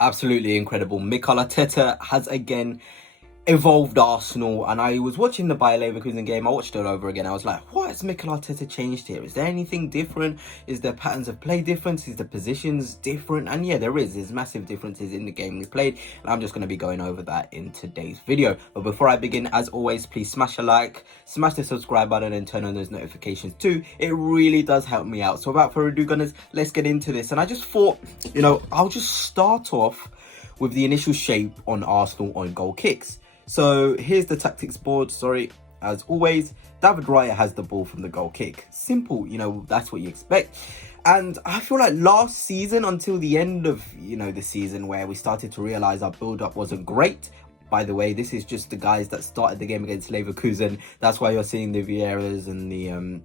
Absolutely incredible. Mikel Arteta has again evolved Arsenal, and I was watching the Bayer Leverkusen game. I watched it over again. I was like, what has Mikel Arteta changed here? Is there anything different? Is there patterns of play different? Is the positions different? And yeah, there is. There's massive differences in the game we played, and I'm just going to be going over that in today's video. But before I begin, as always, please smash a like, smash the subscribe button, and turn on those notifications too. It really does help me out. So without further ado, gunners, let's get into this. And I just thought, I'll just start off with the initial shape on Arsenal on goal kicks. So here's the tactics board. Sorry, as always, David Raya has the ball from the goal kick. Simple, that's what you expect. And I feel like last season, until the end of, the season, where we started to realize our build-up wasn't great. By the way, this is just the guys that started the game against Leverkusen. That's why you're seeing the Vieiras and the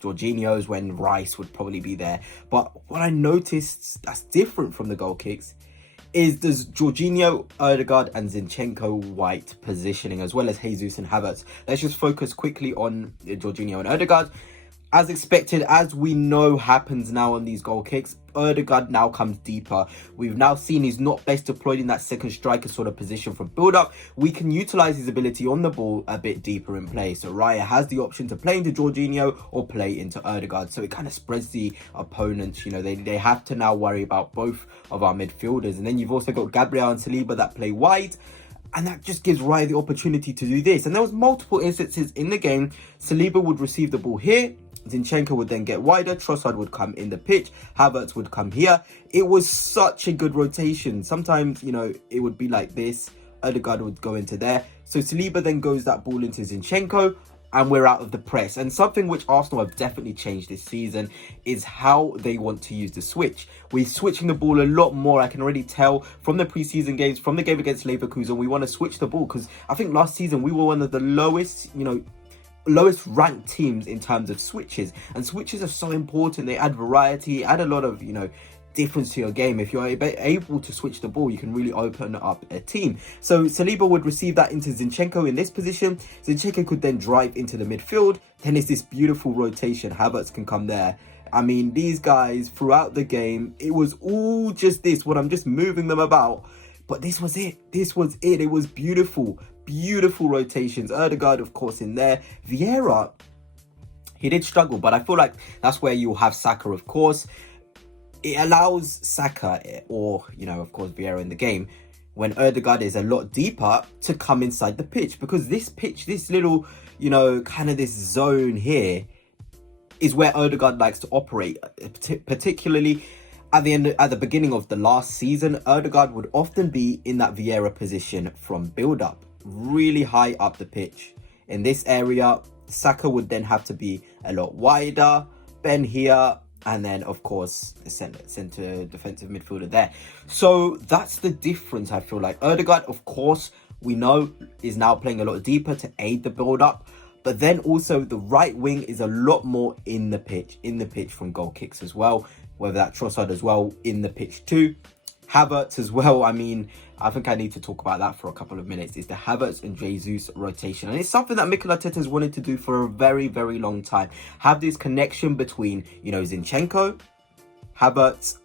Jorginhos when Rice would probably be there. But what I noticed that's different from the goal kicks is there's Jorginho, Odegaard and Zinchenko White positioning, as well as Jesus and Havertz. Let's just focus quickly on Jorginho and Odegaard. As expected, as we know happens now on these goal kicks, Odegaard now comes deeper. We've now seen he's not best deployed in that second striker sort of position for build-up. We can utilise his ability on the ball a bit deeper in play. So Raya has the option to play into Jorginho or play into Odegaard. So it kind of spreads the opponents. They have to now worry about both of our midfielders. And then you've also got Gabriel and Saliba that play wide. And that just gives Raya the opportunity to do this. And there was multiple instances in the game. Saliba would receive the ball here. Zinchenko would then get wider. Trossard would come in the pitch. Havertz would come here. It was such a good rotation. Sometimes, it would be like this. Odegaard would go into there. So Saliba then goes that ball into Zinchenko. And we're out of the press. And something which Arsenal have definitely changed this season is how they want to use the switch. We're switching the ball a lot more. I can already tell from the preseason games, from the game against Leverkusen, we want to switch the ball. Because I think last season we were one of the lowest ranked teams in terms of switches, and switches are so important. They add variety, add a lot of difference to your game. If you're able to switch the ball, you can really open up a team. So Saliba would receive that into Zinchenko in this position. Zinchenko could then drive into the midfield. Then it's this beautiful rotation. Havertz can come there. I mean, these guys throughout the game, it was all just this, what I'm just moving them about. But this was it. It was beautiful. Beautiful rotations. Odegaard, of course, in there. Vieira, he did struggle, but I feel like that's where you'll have Saka, of course. It allows Saka, or, of course, Vieira in the game, when Odegaard is a lot deeper, to come inside the pitch. Because this pitch, this little, kind of this zone here, is where Odegaard likes to operate, particularly at the beginning of the last season. Odegaard would often be in that Vieira position from build-up, really high up the pitch. In this area, Saka would then have to be a lot wider, Ben here, and then, of course, the centre defensive midfielder there. So that's the difference, I feel like. Odegaard, of course, we know is now playing a lot deeper to aid the build-up. But then also the right wing is a lot more in the pitch from goal kicks as well. Whether that Trossard as well in the pitch too. Havertz as well. I mean, I think I need to talk about that for a couple of minutes. It's the Havertz and Jesus rotation. And it's something that Mikel Arteta has wanted to do for a very, very long time. Have this connection between, Zinchenko, Havertz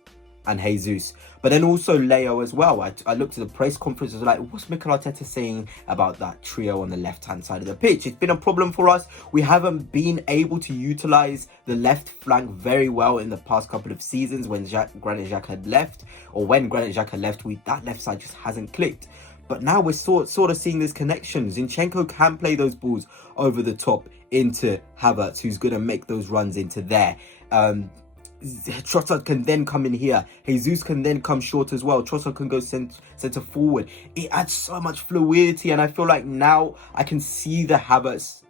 and Jesus. But then also Leo as well. I looked at the press conference and was like, what's Mikel Arteta saying about that trio on the left-hand side of the pitch? It's been a problem for us. We haven't been able to utilise the left flank very well in the past couple of seasons when Granit Xhaka had left. Or when Granit Xhaka left, that left side just hasn't clicked. But now we're sort of seeing this connection. Zinchenko can play those balls over the top into Havertz, who's going to make those runs into there. Trossard can then come in here. Jesus can then come short as well. Trossard can go centre forward. It adds so much fluidity, and I feel like now I can see the Havertz.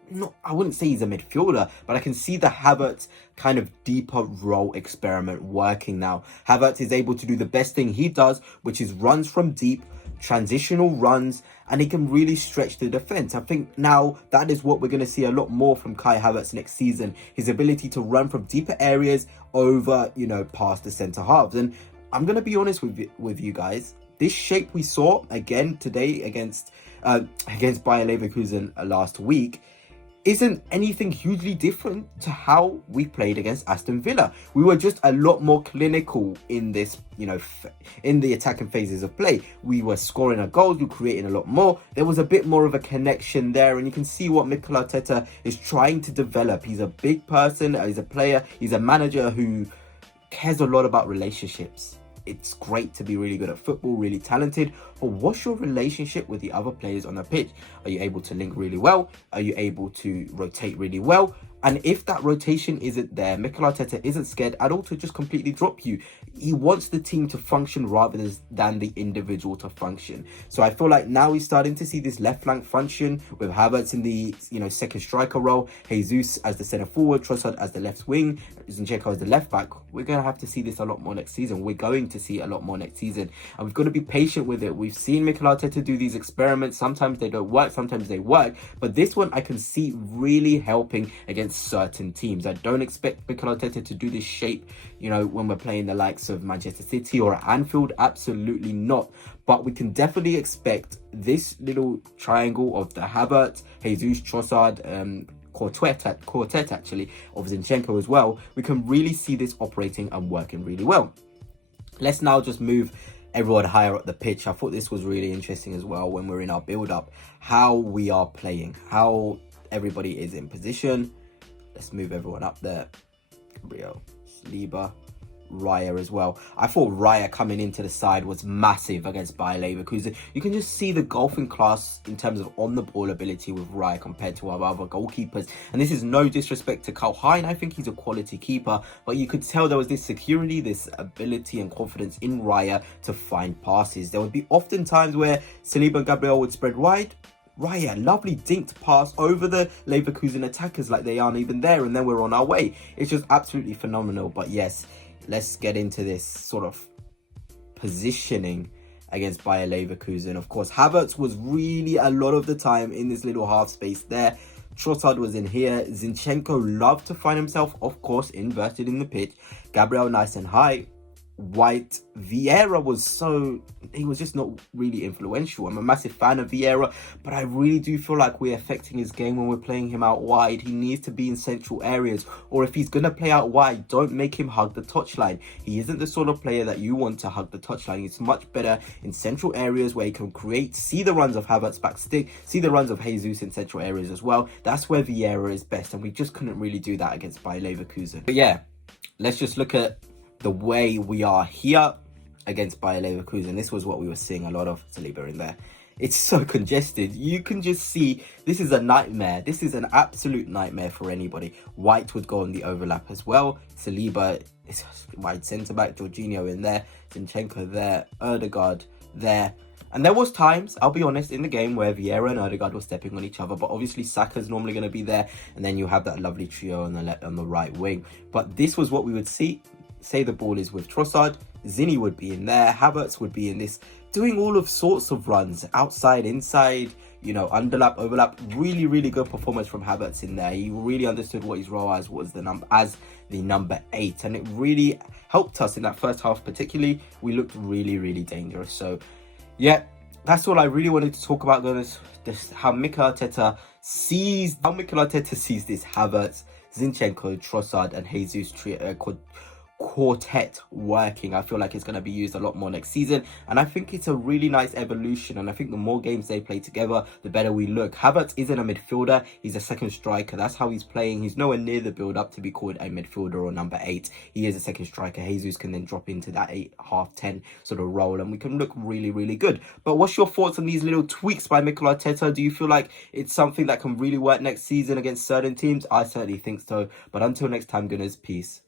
I wouldn't say he's a midfielder, but I can see the Havertz kind of deeper role experiment working now. Havertz is able to do the best thing he does, which is runs from deep, transitional runs, and he can really stretch the defense. I think now that is what we're going to see a lot more from Kai Havertz next season. His ability to run from deeper areas over, past the centre halves. And I'm going to be honest with you guys. This shape we saw again today against Bayer Leverkusen last week, isn't anything hugely different to how we played against Aston Villa. We were just a lot more clinical in this, in the attacking phases of play. We were scoring our goals, we were creating a lot more. There was a bit more of a connection there, and you can see what Mikel Arteta is trying to develop. He's a big person, he's a player, he's a manager who cares a lot about relationships. It's great to be really good at football, really talented, but what's your relationship with the other players on the pitch? Are you able to link really well? Are you able to rotate really well? And if that rotation isn't there, Mikel Arteta isn't scared at all to just completely drop you. He wants the team to function rather than the individual to function. So I feel like now he's starting to see this left flank function with Havertz in the second striker role, Jesus as the centre forward, Trossard as the left wing, Zinchenko as the left back. We're going to have to see this a lot more next season. We're going to see a lot more next season. And we've got to be patient with it. We've seen Mikel Arteta do these experiments. Sometimes they don't work, sometimes they work. But this one I can see really helping against certain teams. I don't expect Mikel Arteta to do this shape, when we're playing the likes of Manchester City or Anfield. Absolutely not. But we can definitely expect this little triangle of the Havertz, Jesus, Trossard, quartet actually, of Zinchenko as well. We can really see this operating and working really well. Let's now just move everyone higher up the pitch. I thought this was really interesting as well when we're in our build-up, how we are playing, how everybody is in position. Let's move everyone up there. Gabriel, Saliba, Raya as well. I thought Raya coming into the side was massive against Bayer Leverkusen. You can just see the golfing class in terms of on-the-ball ability with Raya compared to our other goalkeepers. And this is no disrespect to Karl Hein. I think he's a quality keeper, but you could tell there was this security, this ability and confidence in Raya to find passes. There would be often times where Saliba and Gabriel would spread wide. Raya, lovely dinked pass over the Leverkusen attackers like they aren't even there, and then we're on our way. It's just absolutely phenomenal. But yes, let's get into this sort of positioning against Bayer Leverkusen. Of course, Havertz was really a lot of the time in this little half space there. Trossard was in here. Zinchenko loved to find himself, of course, inverted in the pitch. Gabriel nice and high. White. Vieira he was just not really influential. I'm a massive fan of Vieira, but I really do feel like we're affecting his game when we're playing him out wide. He needs to be in central areas, or if he's going to play out wide, don't make him hug the touchline. He isn't the sort of player that you want to hug the touchline. He's much better in central areas where he can see the runs of Havertz back stick, see the runs of Jesus in central areas as well. That's where Vieira is best, and we just couldn't really do that against Bayer Leverkusen. But yeah, let's just look at the way we are here against Bayer Leverkusen. This was what we were seeing a lot of. Saliba in there. It's so congested. You can just see this is a nightmare. This is an absolute nightmare for anybody. White would go on the overlap as well. Saliba is wide centre back. Jorginho in there. Zinchenko there. Ødegaard there. And there was times, I'll be honest, in the game where Vieira and Ødegaard were stepping on each other, but obviously Saka's normally going to be there, and then you have that lovely trio on the right wing. But this was what we would see. Say the ball is with Trossard, Zinni would be in there, Havertz would be in this, doing all of sorts of runs, outside, inside, underlap, overlap. Really, really good performance from Havertz in there. He really understood what his role as the number 8, and it really helped us in that first half particularly. We looked really, really dangerous. So yeah, that's all I really wanted to talk about, guys. How Mikel Arteta sees this Havertz, Zinchenko, Trossard and Jesus quartet working. I feel like it's going to be used a lot more next season, and I think it's a really nice evolution, and I think the more games they play together, the better we look. Havertz isn't a midfielder, he's a second striker. That's how he's playing. He's nowhere near the build up to be called a midfielder or number 8. He is a second striker. Jesus can then drop into that 8, half 10 sort of role, and we can look really, really good. But what's your thoughts on these little tweaks by Mikel Arteta? Do you feel like it's something that can really work next season against certain teams? I certainly think so. But until next time, Gunners, peace.